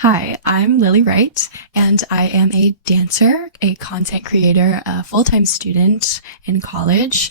Hi, I'm Lily Wright, and I am a dancer, a content creator, a full-time student in college.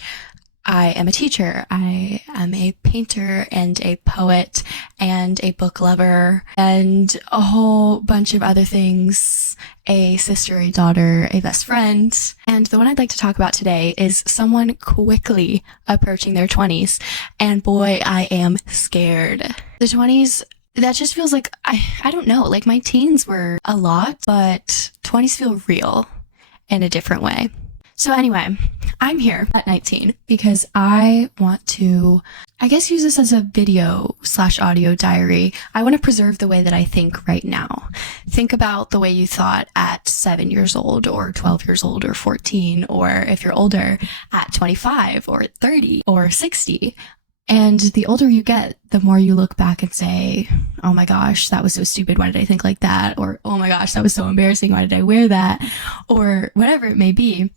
I am a teacher. I am a painter and a poet and a book lover and a whole bunch of other things. A sister, a daughter, a best friend. And the one I'd like to talk about today is someone quickly approaching their 20s. And boy, I am scared. The 20s, that just feels like, I don't know, like my teens were a lot, but 20s feel real in a different way. So anyway, I'm here at 19 because I want to, use this as a video/audio diary. I want to preserve the way that I think right now. Think about the way you thought at 7 years old or 12 years old or 14, or if you're older, at 25 or 30 or 60. And the older you get, the more you look back and say, oh my gosh, that was so stupid. Why did I think like that? Or, oh my gosh, that was so embarrassing. Why did I wear that? Or whatever it may be.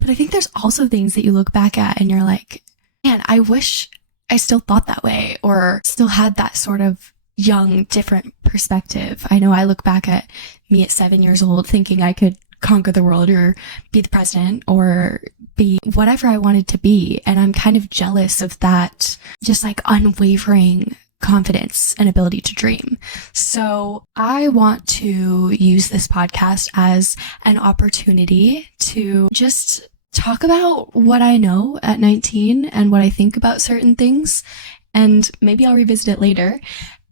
But I think there's also things that you look back at and you're like, man, I wish I still thought that way or still had that sort of young, different perspective. I know I look back at me at 7 years old thinking I could conquer the world or be the president or be whatever I wanted to be. And I'm kind of jealous of that, just like unwavering confidence and ability to dream. So I want to use this podcast as an opportunity to just talk about what I know at 19 and what I think about certain things. And maybe I'll revisit it later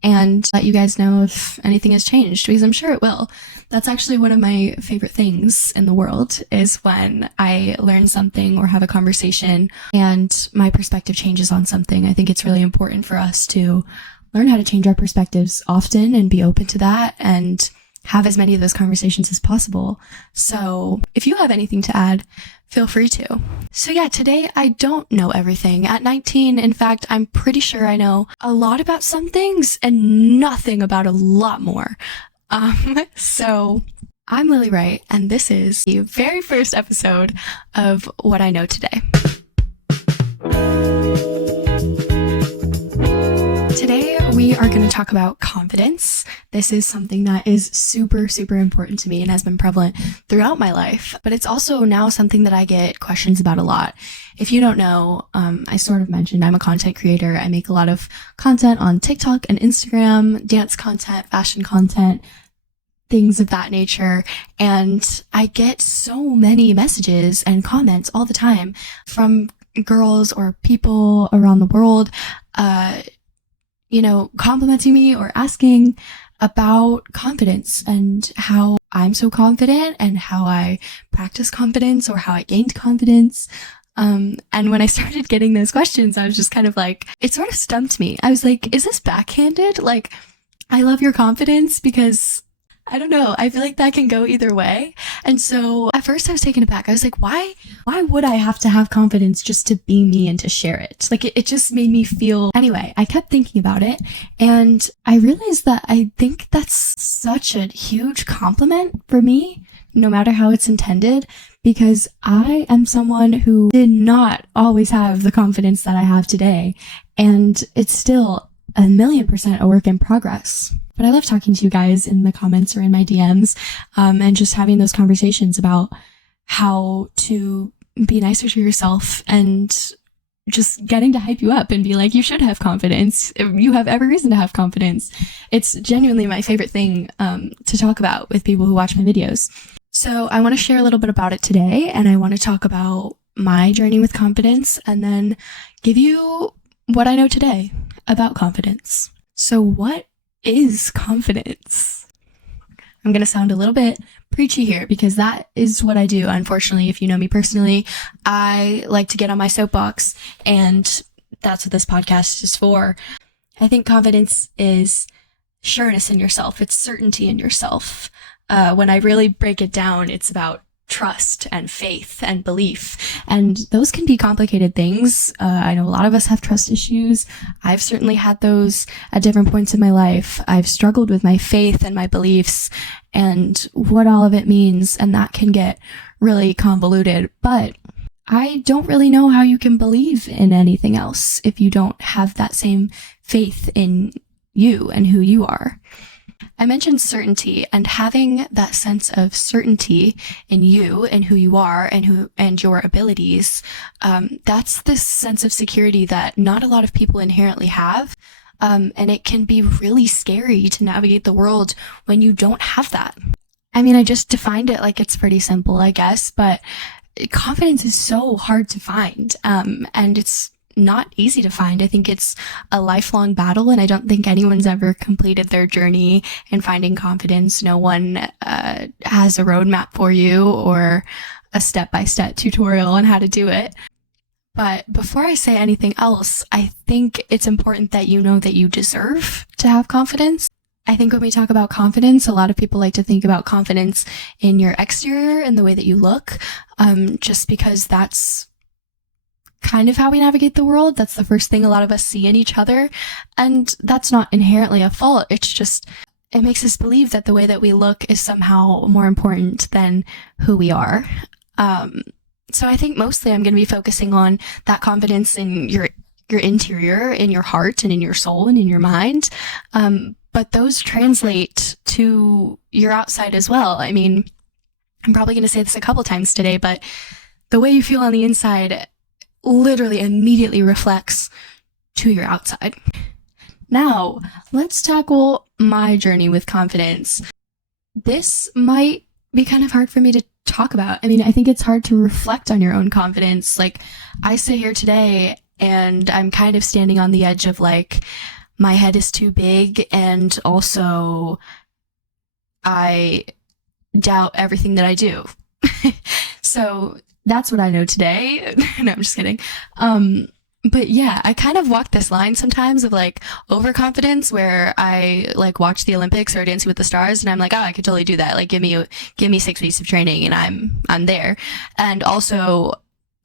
and let you guys know if anything has changed, because I'm sure it will. That's actually one of my favorite things in the world, is when I learn something or have a conversation and my perspective changes on something. I think it's really important for us to learn how to change our perspectives often and be open to that and have as many of those conversations as possible. So if you have anything to add, feel free to. So yeah, today I don't know everything. At 19, in fact, I'm pretty sure I know a lot about some things and nothing about a lot more. So I'm Lily Wright, and this is the very first episode of What I Know Today. Today, we are going to talk about confidence. This is something that is super, super important to me and has been prevalent throughout my life, but it's also now something that I get questions about a lot. If you don't know, I sort of mentioned I'm a content creator. I make a lot of content on TikTok and Instagram, dance content, fashion content, things of that nature. And I get so many messages and comments all the time from girls or people around the world, complimenting me or asking about confidence and how I'm so confident and how I practice confidence or how I gained confidence. And when I started getting those questions, I was just kind of like, it sort of stumped me. I was like, is this backhanded? Like, I love your confidence, because I don't know. I feel like that can go either way. And so at first I was taken aback. I was like, why would I have to have confidence just to be me and to share it? Like it just made me feel, anyway, I kept thinking about it and I realized that I think that's such a huge compliment for me, no matter how it's intended, because I am someone who did not always have the confidence that I have today. And it's still 1,000,000% a work in progress. But I love talking to you guys in the comments or in my DMs, and just having those conversations about how to be nicer to yourself and just getting to hype you up and be like, you should have confidence. You have every reason to have confidence. It's genuinely my favorite thing to talk about with people who watch my videos. So I want to share a little bit about it today, and I want to talk about my journey with confidence and then give you what I know today about confidence. So what is confidence? I'm going to sound a little bit preachy here because that is what I do. Unfortunately, if you know me personally, I like to get on my soapbox, and that's what this podcast is for. I think confidence is sureness in yourself. It's certainty in yourself. When I really break it down, it's about trust and faith and belief. And those can be complicated things. I know a lot of us have trust issues. I've certainly had those at different points in my life. I've struggled with my faith and my beliefs and what all of it means. And that can get really convoluted. But I don't really know how you can believe in anything else if you don't have that same faith in you and who you are. I mentioned certainty, and having that sense of certainty in you and who you are and your abilities. That's this sense of security that not a lot of people inherently have. And it can be really scary to navigate the world when you don't have that. I mean, I just defined it like it's pretty simple, I guess, but confidence is so hard to find. And it's not easy to find. I think it's a lifelong battle, and I don't think anyone's ever completed their journey in finding confidence. No one has a roadmap for you or a step-by-step tutorial on how to do it. But before I say anything else, I think it's important that you know that you deserve to have confidence. I think when we talk about confidence, a lot of people like to think about confidence in your exterior and the way that you look, just because that's kind of how we navigate the world. That's the first thing a lot of us see in each other. And that's not inherently a fault. It's just, it makes us believe that the way that we look is somehow more important than who we are. So I think mostly I'm going to be focusing on that confidence in your interior, in your heart and in your soul and in your mind. But those translate to your outside as well. I mean, I'm probably going to say this a couple times today, but the way you feel on the inside literally immediately reflects to your outside. Now, let's tackle my journey with confidence. This might be kind of hard for me to talk about. I mean, I think it's hard to reflect on your own confidence. Like, I sit here today and I'm kind of standing on the edge of like, my head is too big, and also I doubt everything that I do. So that's what I know today. No, I'm just kidding. But yeah, I kind of walk this line sometimes of like overconfidence, where I like watch the Olympics or Dancing with the Stars and I'm like, oh, I could totally do that. Like, give me 6 weeks of training and I'm there. And also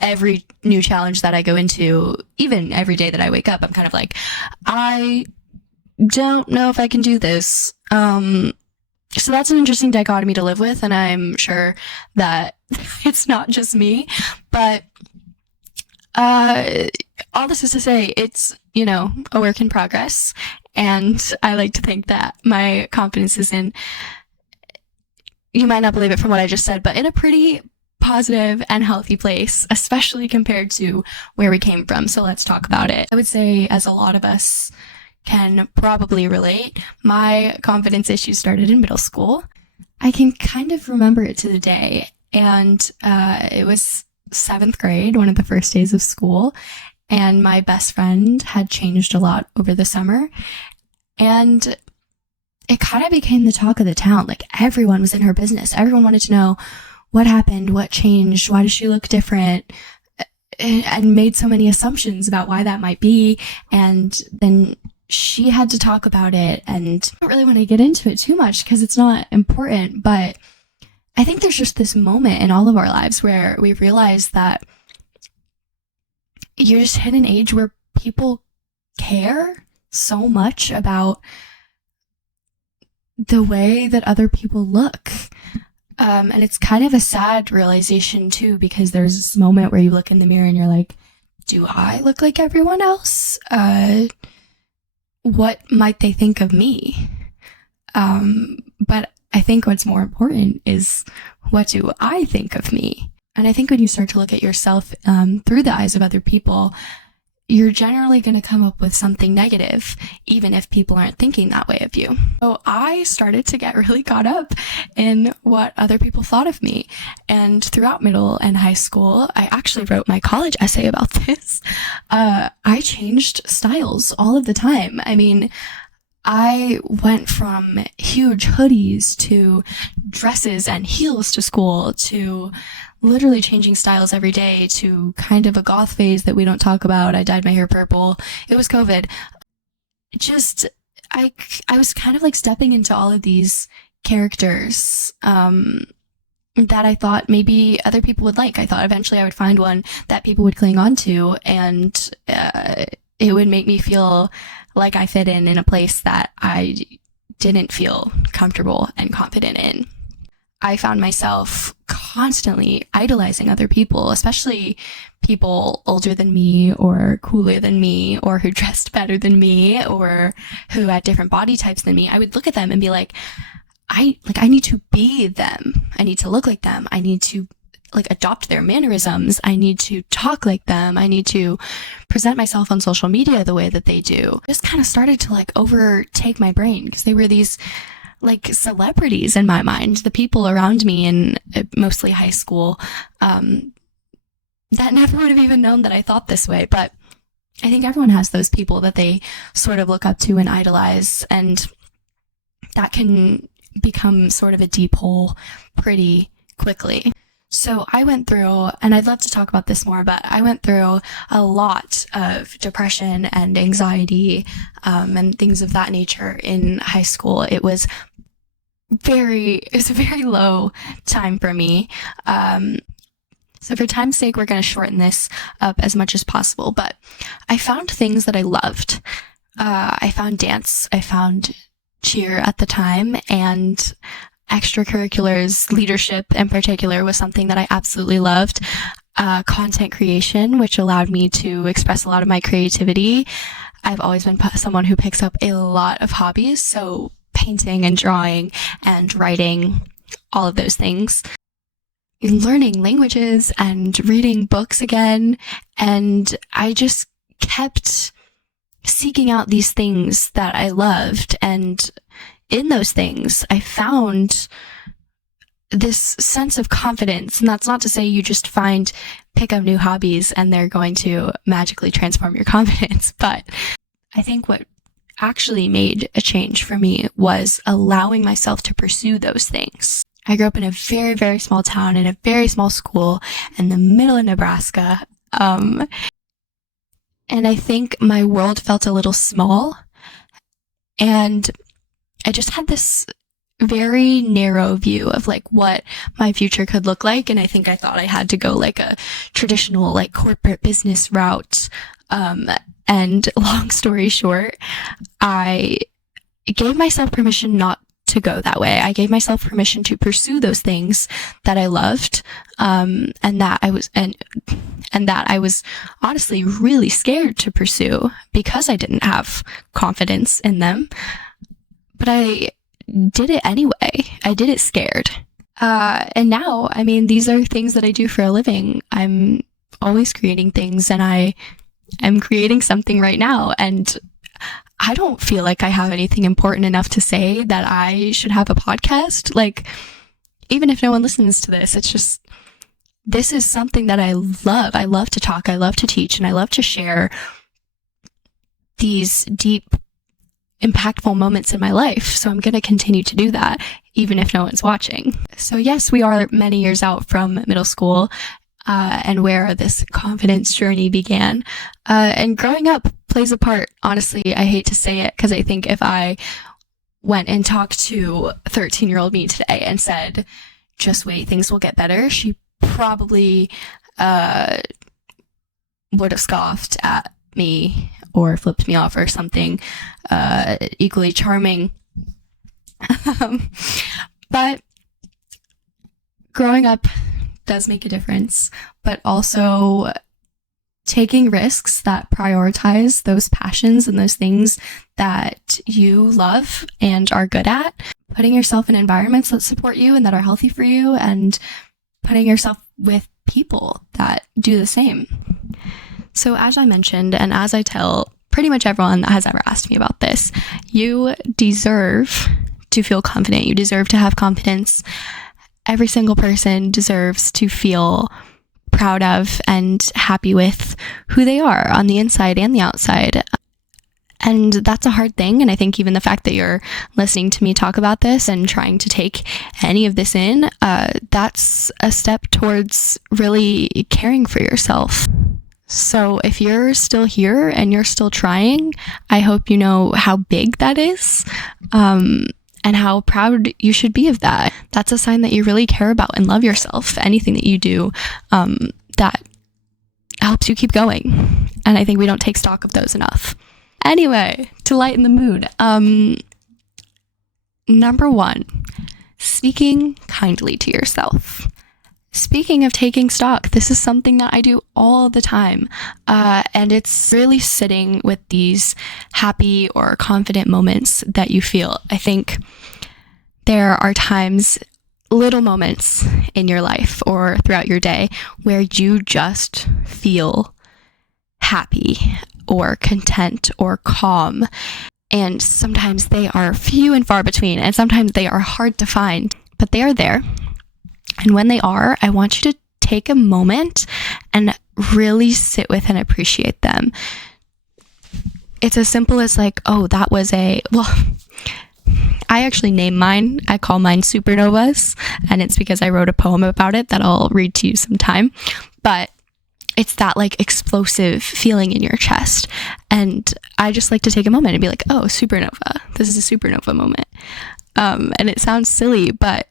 every new challenge that I go into, even every day that I wake up, I'm kind of like, I don't know if I can do this. So that's an interesting dichotomy to live with, and I'm sure that it's not just me, but all this is to say, it's, a work in progress, and I like to think that my confidence is in, you might not believe it from what I just said, but in a pretty positive and healthy place, especially compared to where we came from. So let's talk about it. I would say, as a lot of us can probably relate, my confidence issues started in middle school. I can kind of remember it to the day, and it was 7th grade, one of the first days of school, and my best friend had changed a lot over the summer, and it kind of became the talk of the town. Like, everyone was in her business. Everyone wanted to know what happened, what changed, why does she look different, and made so many assumptions about why that might be. And then she had to talk about it, and I don't really want to get into it too much because it's not important, but I think there's just this moment in all of our lives where we realize that you're just hit an age where people care so much about the way that other people look. And it's kind of a sad realization too, because there's this moment where you look in the mirror and you're like, do I look like everyone else? What might they think of me? But I think what's more important is, what do I think of me? And I think when you start to look at yourself through the eyes of other people, you're generally going to come up with something negative, even if people aren't thinking that way of you. So I started to get really caught up in what other people thought of me. And throughout middle and high school, I actually wrote my college essay about this. I changed styles all of the time. I mean, I went from huge hoodies to dresses and heels to school, to literally changing styles every day, to kind of a goth phase that we don't talk about. I dyed my hair purple. It was COVID. Just, I was kind of like stepping into all of these characters that I thought maybe other people would like. I thought eventually I would find one that people would cling on to, and it would make me feel like I fit in a place that I didn't feel comfortable and confident in. I found myself constantly idolizing other people, especially people older than me or cooler than me or who dressed better than me or who had different body types than me. I would look at them and be like, I need to be them. I need to look like them. I need to adopt their mannerisms. I need to talk like them. I need to present myself on social media the way that they do. Just kind of started to overtake my brain because they were these celebrities in my mind, the people around me in mostly high school, that never would have even known that I thought this way. But I think everyone has those people that they sort of look up to and idolize, and that can become sort of a deep hole pretty quickly. So I went through, and I'd love to talk about this more, but I went through a lot of depression and anxiety, and things of that nature in high school. It was a very low time for me. So for time's sake, we're going to shorten this up as much as possible, but I found things that I loved. I found dance, I found cheer at the time, and extracurriculars, leadership in particular, was something that I absolutely loved. Content creation, which allowed me to express a lot of my creativity. I've always been someone who picks up a lot of hobbies, so painting and drawing and writing, all of those things. Learning languages and reading books again, and I just kept seeking out these things that I loved, and in those things, I found this sense of confidence. And that's not to say you just pick up new hobbies and they're going to magically transform your confidence. But I think what actually made a change for me was allowing myself to pursue those things. I grew up in a very, very small town in a very small school in the middle of Nebraska. And I think my world felt a little small. And I just had this very narrow view of what my future could look like. And I think I thought I had to go a traditional corporate business route. And long story short, I gave myself permission not to go that way. I gave myself permission to pursue those things that I loved, and that I was honestly really scared to pursue because I didn't have confidence in them. But I did it anyway. I did it scared. And now, I mean, these are things that I do for a living. I'm always creating things, and I am creating something right now. And I don't feel like I have anything important enough to say that I should have a podcast. Even if no one listens to this, it's just, this is something that I love. I love to talk. I love to teach, and I love to share these deep, impactful moments in my life. So I'm going to continue to do that, even if no one's watching. So yes, we are many years out from middle school, and where this confidence journey began. And growing up plays a part. Honestly, I hate to say it, because I think if I went and talked to 13-year-old me today and said, just wait, things will get better, she probably would have scoffed at me or flipped me off or something equally charming. But growing up does make a difference, but also taking risks that prioritize those passions and those things that you love and are good at, putting yourself in environments that support you and that are healthy for you, and putting yourself with people that do the same. So as I mentioned, and as I tell pretty much everyone that has ever asked me about this, you deserve to feel confident. You deserve to have confidence. Every single person deserves to feel proud of and happy with who they are on the inside and the outside. And that's a hard thing. And I think even the fact that you're listening to me talk about this and trying to take any of this in, that's a step towards really caring for yourself. So if you're still here and you're still trying, I hope you know how big that is, and how proud you should be of that. That's a sign that you really care about and love yourself. Anything that you do that helps you keep going. And I think we don't take stock of those enough. Anyway, to lighten the mood, number one, speaking kindly to yourself. Speaking of taking stock, this is something that I do all the time. And it's really sitting with these happy or confident moments that you feel. I think there are times, little moments in your life or throughout your day where you just feel happy or content or calm. And sometimes they are few and far between, and sometimes they are hard to find, but they are there. And when they are, I want you to take a moment and really sit with and appreciate them. It's as simple as like, oh, that was I actually name mine. I call mine supernovas, and it's because I wrote a poem about it that I'll read to you sometime. But it's that like explosive feeling in your chest. And I just like to take a moment and be like, oh, supernova. This is a supernova moment. And it sounds silly, but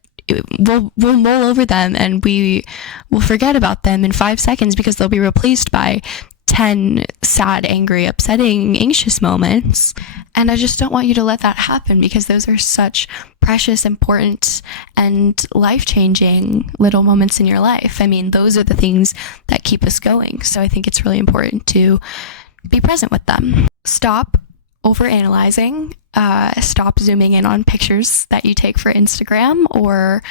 we'll mull over them and we will forget about them in 5 seconds because they'll be replaced by 10 sad, angry, upsetting, anxious moments. And I just don't want you to let that happen because those are such precious, important, and life-changing little moments in your life. I mean, those are the things that keep us going. So I think it's really important to be present with them. Stop overanalyzing. Stop zooming in on pictures that you take for Instagram or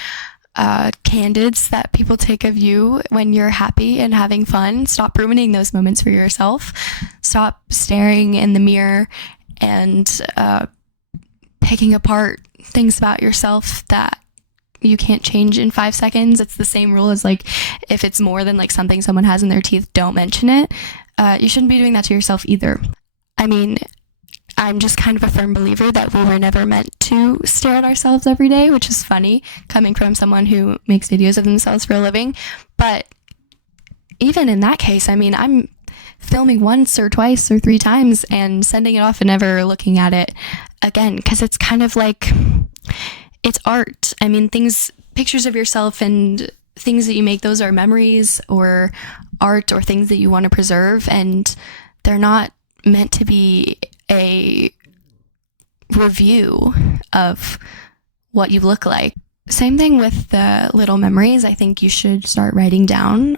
candids that people take of you when you're happy and having fun. Stop ruining those moments for yourself. Stop staring in the mirror and picking apart things about yourself that you can't change in 5 seconds. It's the same rule as like if it's more than like something someone has in their teeth, don't mention it. You shouldn't be doing that to yourself either. I mean, I'm just kind of a firm believer that we were never meant to stare at ourselves every day, which is funny coming from someone who makes videos of themselves for a living. But even in that case, I mean, I'm filming once or twice or 3 times and sending it off and never looking at it again because it's kind of like, it's art. I mean, pictures of yourself and things that you make, those are memories or art or things that you want to preserve, and they're not meant to be a review of what you look like. Same thing with the little memories. I think you should start writing down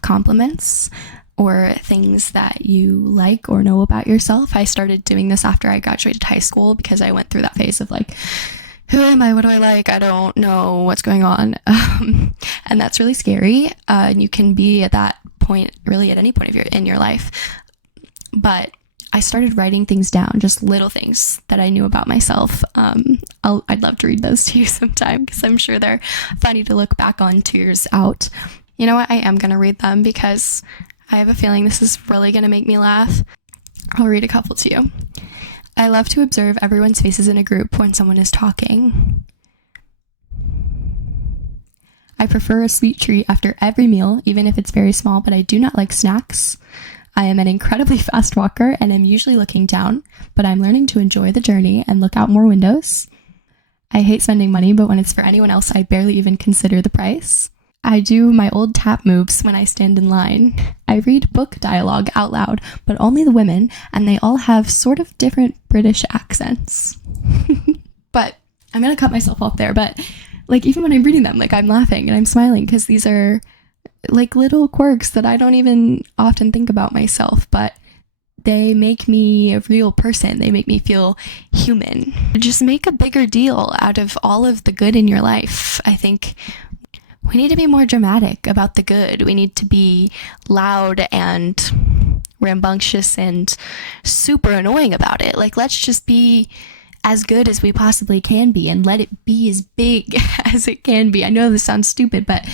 compliments or things that you like or know about yourself. I started doing this after I graduated high school because I went through that phase of like, who am I? What do I like? I don't know what's going on. And that's really scary. And you can be at that point really at any point in your life. But I started writing things down, just little things that I knew about myself. I'd love to read those to you sometime because I'm sure they're funny to look back on, tears out. You know what? I am going to read them because I have a feeling this is really going to make me laugh. I'll read a couple to you. I love to observe everyone's faces in a group when someone is talking. I prefer a sweet treat after every meal, even if it's very small, but I do not like snacks. I am an incredibly fast walker and am usually looking down, but I'm learning to enjoy the journey and look out more windows. I hate spending money, but when it's for anyone else, I barely even consider the price. I do my old tap moves when I stand in line. I read book dialogue out loud, but only the women, and they all have sort of different British accents. But I'm going to cut myself off there, but like even when I'm reading them, like I'm laughing and I'm smiling because these are like little quirks that I don't even often think about myself, but they make me a real person. They make me feel human. Just make a bigger deal out of all of the good in your life. I think we need to be more dramatic about the good. We need to be loud and rambunctious and super annoying about it. Like, let's just be as good as we possibly can be and let it be as big as it can be. I know this sounds stupid, but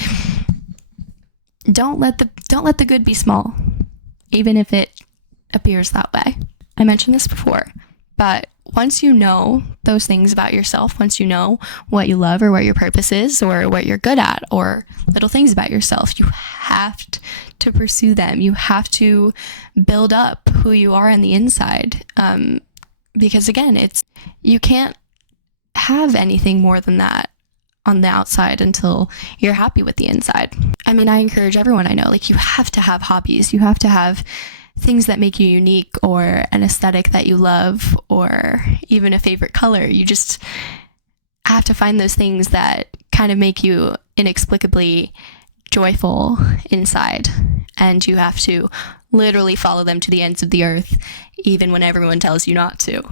don't let the good be small, even if it appears that way. I mentioned this before, but once you know those things about yourself, once you know what you love or what your purpose is or what you're good at or little things about yourself, you have to pursue them. You have to build up who you are on the inside. Because again, you can't have anything more than that on the outside until you're happy with the inside. I mean, I encourage everyone I know, like, you have to have hobbies. You have to have things that make you unique or an aesthetic that you love or even a favorite color. You just have to find those things that kind of make you inexplicably joyful inside, and you have to literally follow them to the ends of the earth, even when everyone tells you not to.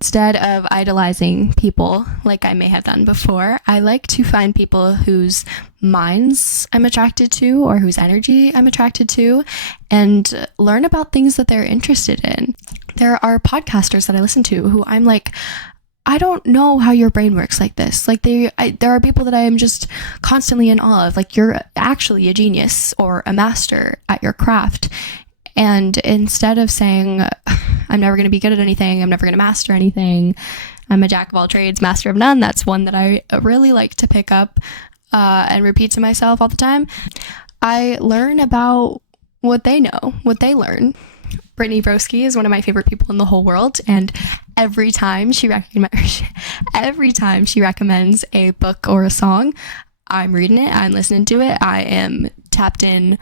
Instead of idolizing people like I may have done before, I like to find people whose minds I'm attracted to or whose energy I'm attracted to and learn about things that they're interested in. There are podcasters that I listen to who I'm like, I don't know how your brain works like this. Like there are people that I am just constantly in awe of. Like, you're actually a genius or a master at your craft. And instead of saying, I'm never going to be good at anything, I'm never going to master anything, I'm a jack of all trades, master of none, that's one that I really like to pick up and repeat to myself all the time. I learn about what they know, what they learn. Brittany Broski is one of my favorite people in the whole world, and every time she recommends a book or a song, I'm reading it, I'm listening to it, I am tapped in,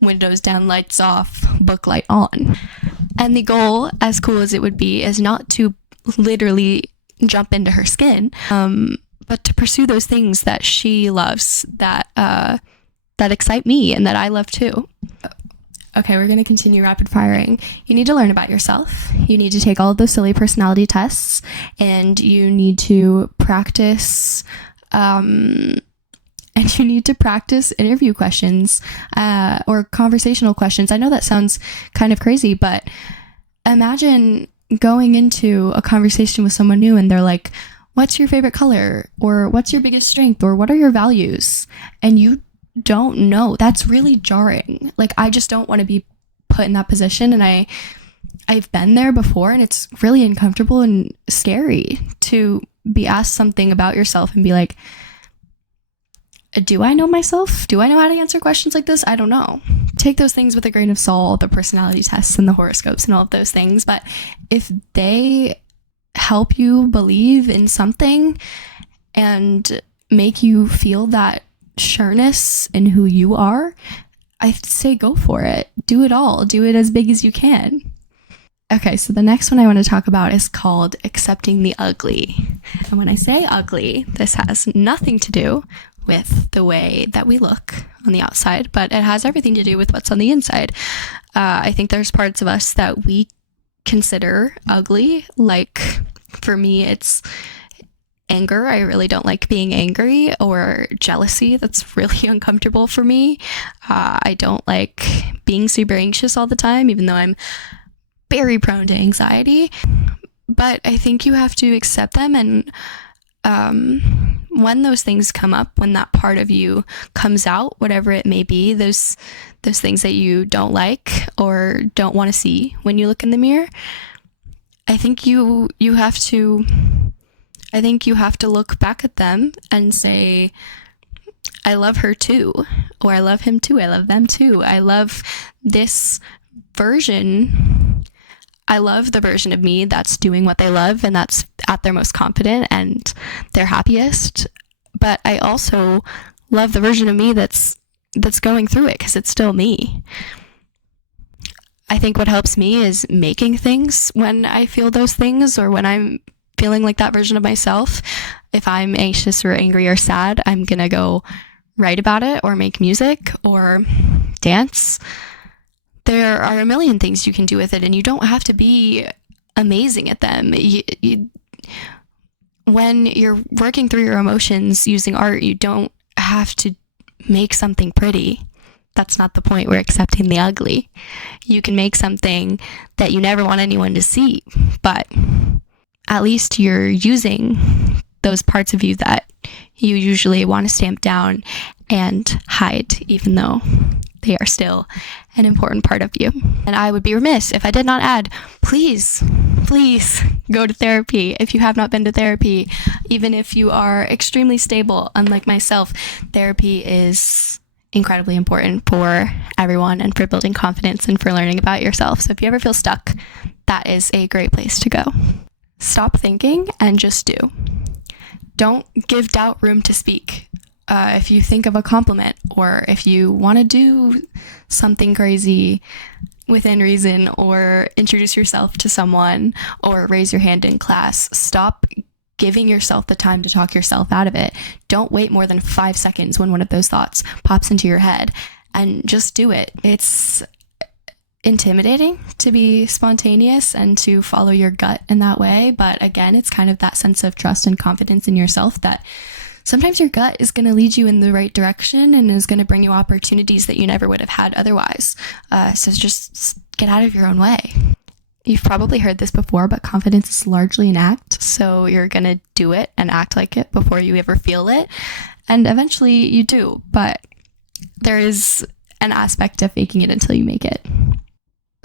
windows down, lights off, book light on. And the goal, as cool as it would be, is not to literally jump into her skin, but to pursue those things that she loves, that excite me and that I love too. Okay, we're going to continue rapid firing. You need to learn about yourself. You need to take all of those silly personality tests, and you need to practice interview questions or conversational questions. I know that sounds kind of crazy, but imagine going into a conversation with someone new and they're like, what's your favorite color? Or what's your biggest strength? Or what are your values? And you don't know. That's really jarring. Like, I just don't want to be put in that position, and I've been there before, and it's really uncomfortable and scary to be asked something about yourself and be like, do I know myself? Do I know how to answer questions like this? I don't know. Take those things with a grain of salt, the personality tests and the horoscopes and all of those things. But if they help you believe in something and make you feel that sureness in who you are, I say go for it. Do it all. Do it as big as you can. Okay, so the next one I want to talk about is called accepting the ugly. And when I say ugly, this has nothing to do with the way that we look on the outside, but it has everything to do with what's on the inside. I think there's parts of us that we consider ugly. Like, for me, it's anger. I really don't like being angry, or jealousy. That's really uncomfortable for me. I don't like being super anxious all the time, even though I'm very prone to anxiety. But I think you have to accept them, and when those things come up, when that part of you comes out, whatever it may be, those things that you don't like or don't want to see when you look in the mirror, I think you have to look back at them and say, I love her too, or I love him too, I love them too, I love this version. I love the version of me that's doing what they love and that's at their most confident and their happiest. But I also love the version of me that's going through it, because it's still me. I think what helps me is making things when I feel those things, or when I'm feeling like that version of myself. If I'm anxious or angry or sad, I'm gonna go write about it or make music or dance. There are a million things you can do with it, and you don't have to be amazing at them. When you're working through your emotions using art, you don't have to make something pretty. That's not the point. We're accepting the ugly. You can make something that you never want anyone to see, but at least you're using those parts of you that you usually want to stamp down and hide, even though they are still an important part of you. And I would be remiss if I did not add, please go to therapy. If you have not been to therapy, even if you are extremely stable, unlike myself, therapy is incredibly important for everyone and for building confidence and for learning about yourself. So if you ever feel stuck, that is a great place to go. Stop thinking and just do. Don't give doubt room to speak. If you think of a compliment, or if you want to do something crazy within reason, or introduce yourself to someone, or raise your hand in class, stop giving yourself the time to talk yourself out of it. Don't wait more than 5 seconds when one of those thoughts pops into your head, and just do it. It's intimidating to be spontaneous and to follow your gut in that way. But again, it's kind of that sense of trust and confidence in yourself that sometimes your gut is going to lead you in the right direction and is going to bring you opportunities that you never would have had otherwise. So just get out of your own way. You've probably heard this before, but confidence is largely an act. So you're going to do it and act like it before you ever feel it. And eventually you do, but there is an aspect of faking it until you make it.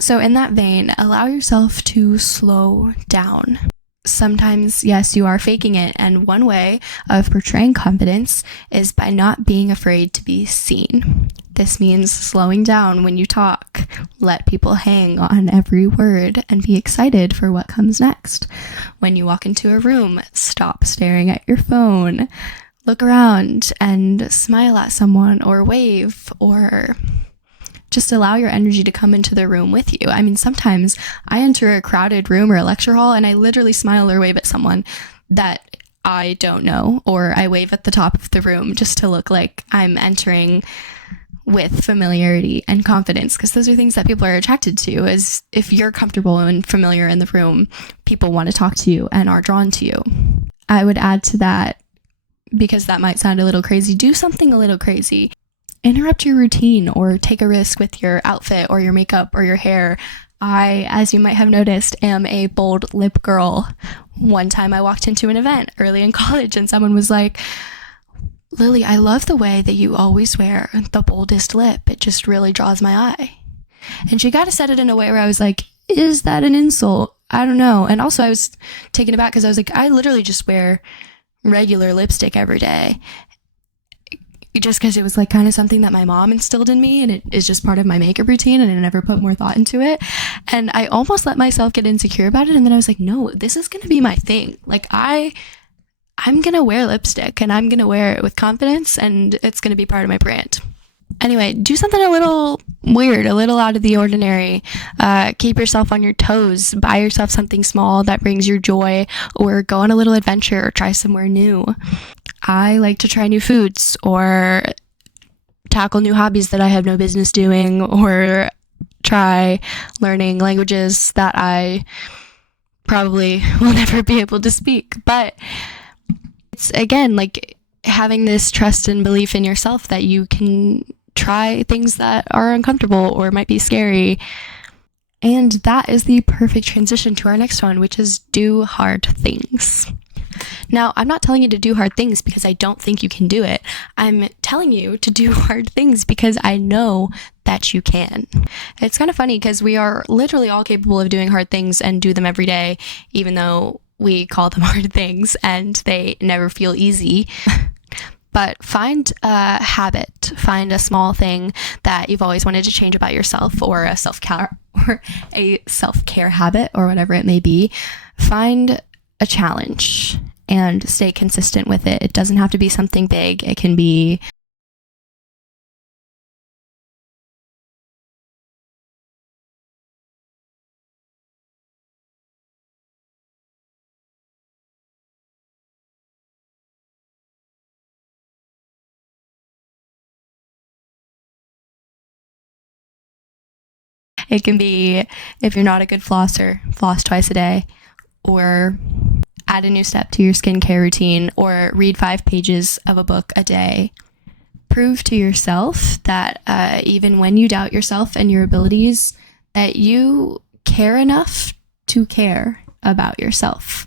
So in that vein, allow yourself to slow down. Sometimes, yes, you are faking it, and one way of portraying confidence is by not being afraid to be seen. This means slowing down when you talk, let people hang on every word, and be excited for what comes next. When you walk into a room, stop staring at your phone, look around and smile at someone or wave, or just allow your energy to come into the room with you. I mean, sometimes I enter a crowded room or a lecture hall and I literally smile or wave at someone that I don't know, or I wave at the top of the room just to look like I'm entering with familiarity and confidence, because those are things that people are attracted to. Is if you're comfortable and familiar in the room, people want to talk to you and are drawn to you. I would add to that, because that might sound a little crazy, do something a little crazy. Interrupt your routine or take a risk with your outfit or your makeup or your hair. I, as you might have noticed, am a bold lip girl. One time I walked into an event early in college and someone was like, "Lily, I love the way that you always wear the boldest lip. It just really draws my eye." And she kind of said it in a way where I was like, is that an insult? I don't know. And also I was taken aback because I was like, I literally just wear regular lipstick every day. Just because it was like kind of something that my mom instilled in me, and it is just part of my makeup routine, and I never put more thought into it. And I almost let myself get insecure about it, and then I was like, no, this is going to be my thing. Like I'm going to wear lipstick, and I'm going to wear it with confidence, and it's going to be part of my brand. Anyway, do something a little weird, a little out of the ordinary. Keep yourself on your toes. Buy yourself something small that brings you joy, or go on a little adventure, or try somewhere new. I like to try new foods or tackle new hobbies that I have no business doing, or try learning languages that I probably will never be able to speak. But it's, again, like having this trust and belief in yourself that you can try things that are uncomfortable or might be scary. And that is the perfect transition to our next one, which is do hard things. Now, I'm not telling you to do hard things because I don't think you can do it. I'm telling you to do hard things because I know that you can. It's kind of funny because we are literally all capable of doing hard things and do them every day, even though we call them hard things and they never feel easy. But find a habit, find a small thing that you've always wanted to change about yourself, or a self-care habit, or whatever it may be. Find a challenge and stay consistent with it. It doesn't have to be something big. It can be if you're not a good flosser, floss twice a day, or add a new step to your skincare routine, or read 5 pages of a book a day. Prove to yourself that even when you doubt yourself and your abilities, that you care enough to care about yourself.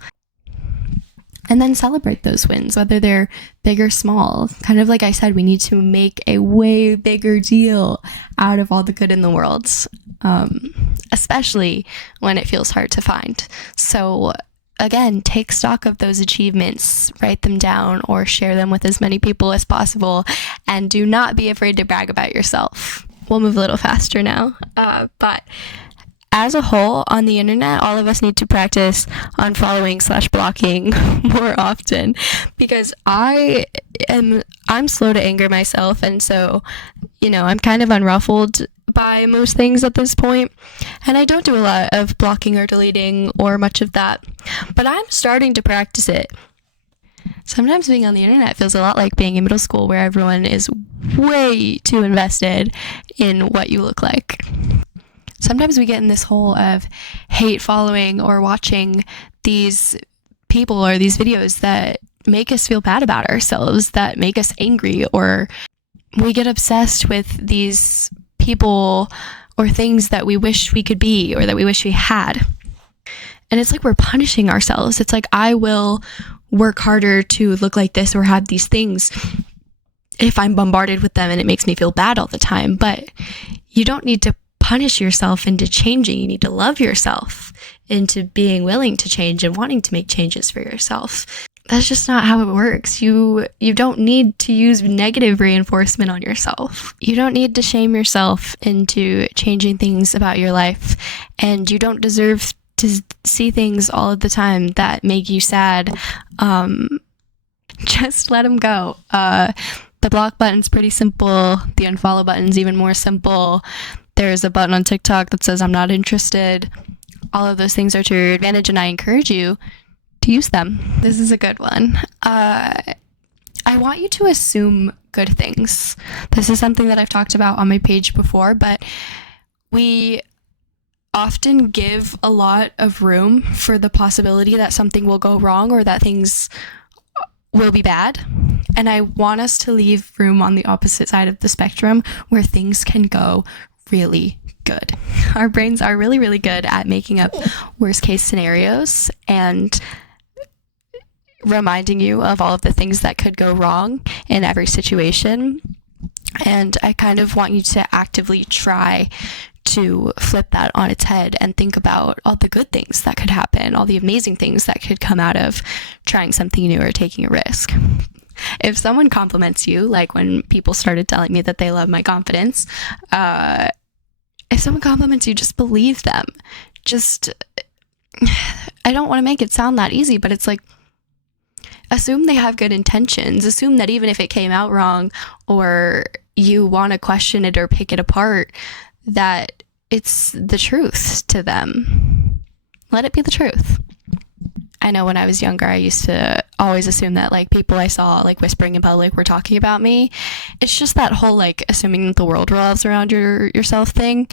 And then celebrate those wins, whether they're big or small. Kind of like I said, we need to make a way bigger deal out of all the good in the world, especially when it feels hard to find. So again, take stock of those achievements, write them down, or share them with as many people as possible, and do not be afraid to brag about yourself. We'll move a little faster now. But as a whole, on the internet, all of us need to practice unfollowing/blocking more often, because I'm slow to anger myself, and so, I'm kind of unruffled by most things at this point, and I don't do a lot of blocking or deleting or much of that, but I'm starting to practice it. Sometimes being on the internet feels a lot like being in middle school, where everyone is way too invested in what you look like. Sometimes we get in this hole of hate following or watching these people or these videos that make us feel bad about ourselves, that make us angry, or we get obsessed with these people or things that we wish we could be or that we wish we had. And it's like we're punishing ourselves. It's like, I will work harder to look like this or have these things if I'm bombarded with them and it makes me feel bad all the time. But you don't need to punish yourself into changing. You need to love yourself into being willing to change and wanting to make changes for yourself. That's just not how it works. You don't need to use negative reinforcement on yourself. You don't need to shame yourself into changing things about your life. And you don't deserve to see things all of the time that make you sad. Just let them go. The block button's pretty simple. The unfollow button's even more simple. There's a button on TikTok that says I'm not interested. All of those things are to your advantage, and I encourage you to use them. This is a good one. I want you to assume good things. This is something that I've talked about on my page before, but we often give a lot of room for the possibility that something will go wrong or that things will be bad. And I want us to leave room on the opposite side of the spectrum where things can go really good. Our brains are really, really good at making up worst case scenarios and reminding you of all of the things that could go wrong in every situation. And I kind of want you to actively try to flip that on its head and think about all the good things that could happen, all the amazing things that could come out of trying something new or taking a risk. If someone compliments you, like when people started telling me that they love my confidence, if someone compliments you, just believe them. I don't want to make it sound that easy, but it's like, assume they have good intentions. Assume that even if it came out wrong or you want to question it or pick it apart, that it's the truth to them. Let it be the truth. I know when I was younger, I used to always assume that like people I saw like whispering in public were talking about me. It's just that whole like assuming that the world revolves around yourself thing.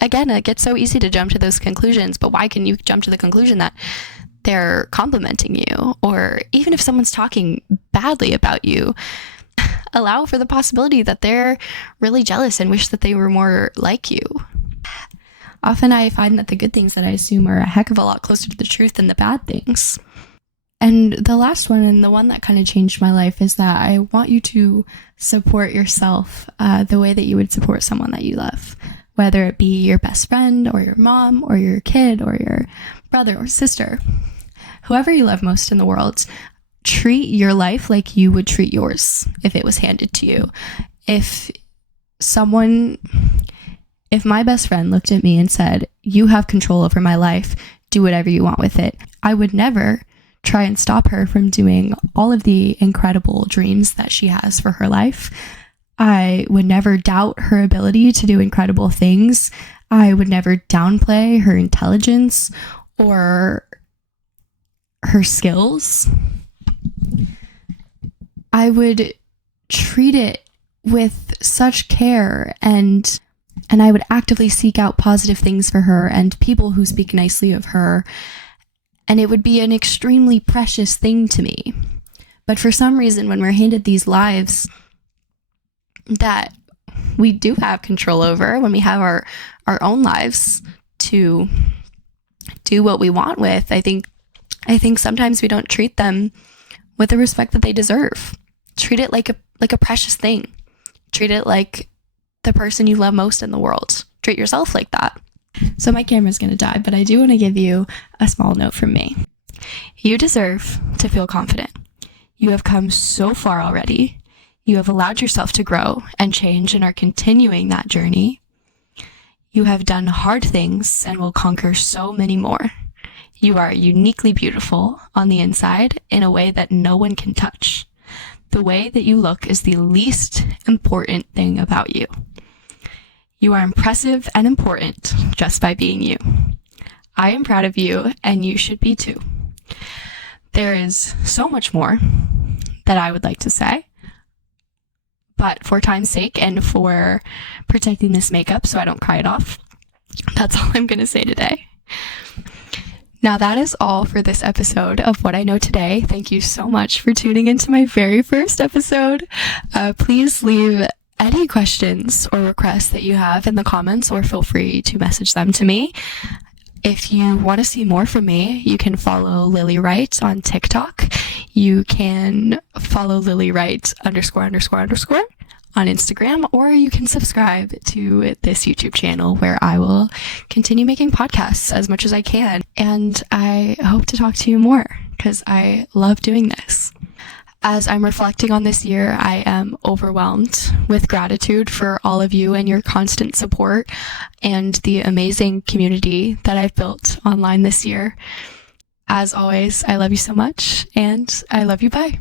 Again, it gets so easy to jump to those conclusions, but why can you jump to the conclusion that they're complimenting you? Or even if someone's talking badly about you, allow for the possibility that they're really jealous and wish that they were more like you. Often I find that the good things that I assume are a heck of a lot closer to the truth than the bad things. And the last one, and the one that kind of changed my life, is that I want you to support yourself the way that you would support someone that you love, whether it be your best friend or your mom or your kid or your brother or sister. Whoever you love most in the world, treat your life like you would treat yours if it was handed to you. If my best friend looked at me and said, "You have control over my life, do whatever you want with it," I would never try and stop her from doing all of the incredible dreams that she has for her life. I would never doubt her ability to do incredible things. I would never downplay her intelligence or her skills. I would treat it with such care, and I would actively seek out positive things for her and people who speak nicely of her. And it would be an extremely precious thing to me. But for some reason, when we're handed these lives that we do have control over, when we have our own lives to do what we want with, I think sometimes we don't treat them with the respect that they deserve. Treat it like a precious thing. Treat it like the person you love most in the world. Treat yourself like that. So my camera's going to die, but I do want to give you a small note from me. You deserve to feel confident. You have come so far already. You have allowed yourself to grow and change and are continuing that journey. You have done hard things and will conquer so many more. You are uniquely beautiful on the inside in a way that no one can touch. The way that you look is the least important thing about you. You are impressive and important just by being you. I am proud of you, and you should be too. There is so much more that I would like to say, but for time's sake and for protecting this makeup so I don't cry it off, that's all I'm going to say today. Now that is all for this episode of What I Know Today. Thank you so much for tuning into my very first episode. Please leave any questions or requests that you have in the comments, or feel free to message them to me. If you want to see more from me, you can follow Lily Wright on TikTok. You can follow Lily Wright ___ on Instagram, or you can subscribe to this YouTube channel where I will continue making podcasts as much as I can. And I hope to talk to you more because I love doing this. As I'm reflecting on this year, I am overwhelmed with gratitude for all of you and your constant support and the amazing community that I've built online this year. As always, I love you so much, and I love you. Bye.